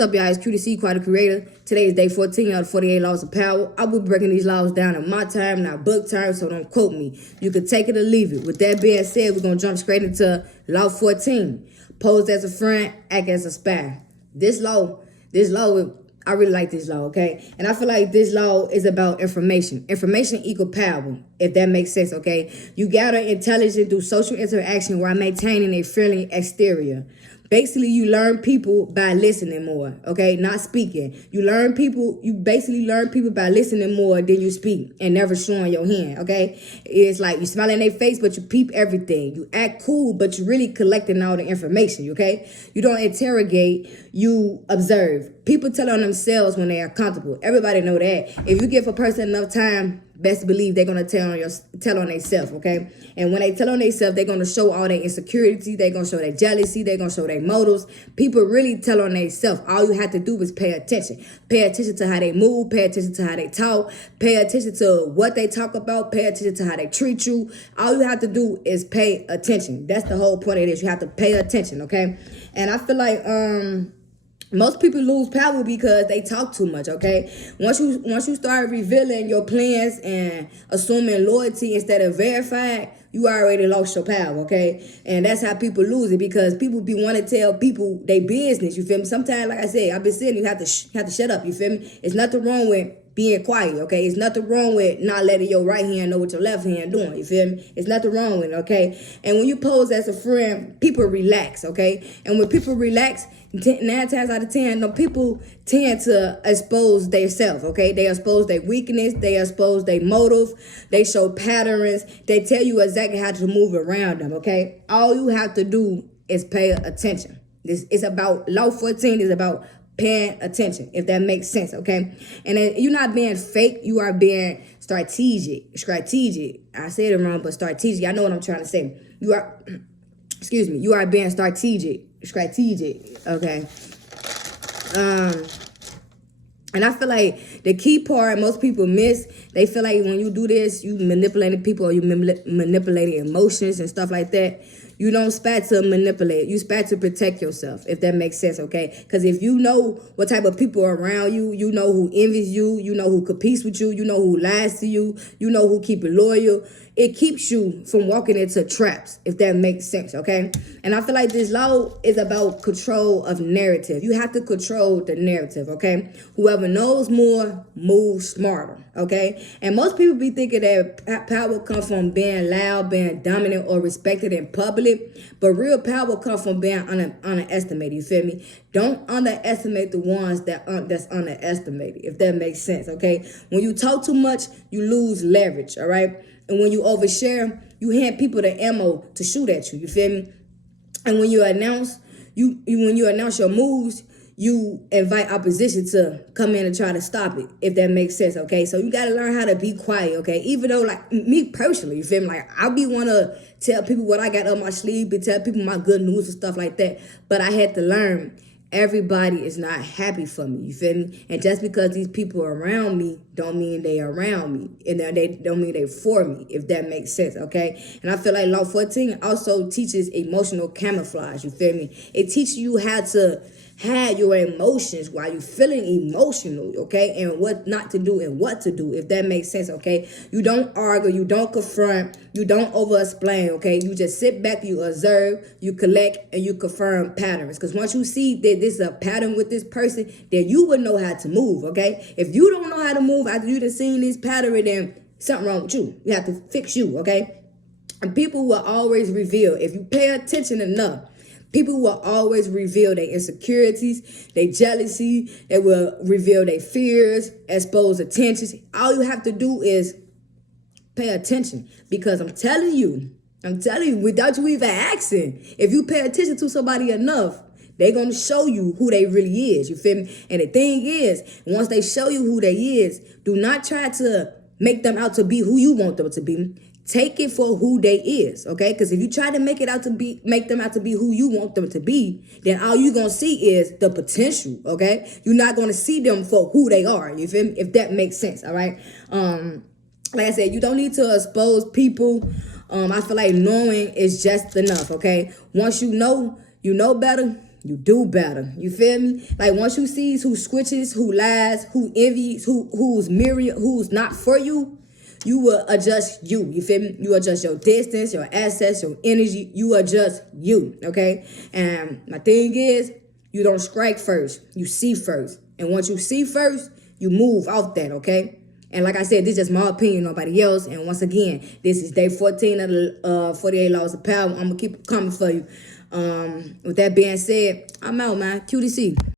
What's up, y'all? It's QTC, Quite a Creator. Today is day 14 of the 48 Laws of Power. I will be breaking these laws down in my time, not book time, so don't quote me. You can take it or leave it. With that being said, we're going to jump straight into Law 14. Pose as a friend, act as a spy. This law, I really like this law, okay? And I feel like this law is about information. Information equal power, if that makes sense, okay? You gather intelligence through social interaction while maintaining a friendly exterior. Basically, you learn people by listening more, okay? Not speaking. You basically learn people by listening more than you speak and never showing your hand, okay? It's like you smile in their face, but you peep everything. You act cool, but you really collecting all the information, okay? You don't interrogate, you observe. People tell on themselves when they are comfortable. Everybody know that. If you give a person enough time, best believe they're gonna tell on themselves, okay? And when they tell on themselves, they're gonna show all their insecurity, they're gonna show their jealousy, they're gonna show their motives. People really tell on themselves. All you have to do is pay attention. Pay attention to how they move, pay attention to how they talk, pay attention to what they talk about, pay attention to how they treat you. All you have to do is pay attention. That's the whole point of this. You have to pay attention, okay? And I feel like most people lose power because they talk too much, okay? Once you start revealing your plans and assuming loyalty instead of verifying, you already lost your power, okay? And that's how people lose it, because people be want to tell people they business, you feel me? Sometimes, like I said, I've been saying you have to shut up, you feel me? It's nothing wrong with being quiet, okay? It's nothing wrong with not letting your right hand know what your left hand doing, you feel me? It's nothing wrong with it, okay? And when you pose as a friend, people relax, okay? And when people relax, 9 times out of 10, no, people tend to expose themselves, okay? They expose their weakness, they expose their motive, they show patterns, they tell you exactly how to move around them, okay? All you have to do is pay attention. This is about, Law 14 is about paying attention, if that makes sense, okay? And you're not being fake, you are being strategic. I said it wrong, but strategic. I know what I'm trying to say. You are being strategic, okay? And I feel like the key part most people miss, they feel like when you do this, you manipulating people or you manipulating emotions and stuff like that. You don't spat to manipulate. You spat to protect yourself, if that makes sense, okay? Because if you know what type of people are around you, you know who envies you, you know who competes with you, you know who lies to you, you know who keep it loyal. It keeps you from walking into traps, if that makes sense, okay? And I feel like this law is about control of narrative. You have to control the narrative, okay? Whoever knows more, moves smarter, okay? And most people be thinking that power comes from being loud, being dominant, or respected in public. But real power comes from being underestimated, you feel me? Don't underestimate the ones that's underestimated, if that makes sense, okay? When you talk too much, you lose leverage, all right? And when you overshare, you hand people the ammo to shoot at you, you feel me? And when you announce your moves, you invite opposition to come in and try to stop it, if that makes sense, okay? So you got to learn how to be quiet, okay? Even though, like, me personally, you feel me? Like, I be want to tell people what I got up my sleeve, and tell people my good news and stuff like that. But I had to learn everybody is not happy for me, you feel me? And just because these people are around me don't mean they are around me, and they don't mean they for me, if that makes sense, okay? And I feel like Law 14 also teaches emotional camouflage, you feel me? It teaches you how to hide your emotions while you're feeling emotional, okay? And what not to do and what to do, if that makes sense, okay? You don't argue, you don't confront, you don't over-explain, okay? You just sit back, you observe, you collect, and you confirm patterns. Because once you see that this is a pattern with this person, then you would know how to move, okay? If you don't know how to move after you've seen this pattern, then something wrong with you. You have to fix you, okay? And people will always reveal, if you pay attention enough, people will always reveal their insecurities, their jealousy. They will reveal their fears, expose attentions. All you have to do is pay attention, because I'm telling you, without you even asking, if you pay attention to somebody enough, they're going to show you who they really is, you feel me? And the thing is, once they show you who they is, do not try to make them out to be who you want them to be. Take it for who they is, okay? Because if you try to make them out to be who you want them to be, then all you're gonna see is the potential, okay? You're not gonna see them for who they are. You feel me? If that makes sense, all right? Like I said, you don't need to expose people. I feel like knowing is just enough, okay? Once you know better, you do better. You feel me? Like once you see who switches, who lies, who envies, who's mirror, who's not for you, you will adjust you. You feel me? You adjust your distance, your assets, your energy. You adjust you, okay? And my thing is, you don't strike first. You see first. And once you see first, you move off that, okay? And like I said, this is just my opinion, nobody else. And once again, this is day 14 of the 48 Laws of Power. I'm going to keep it coming for you. With that being said, I'm out, man. QDC.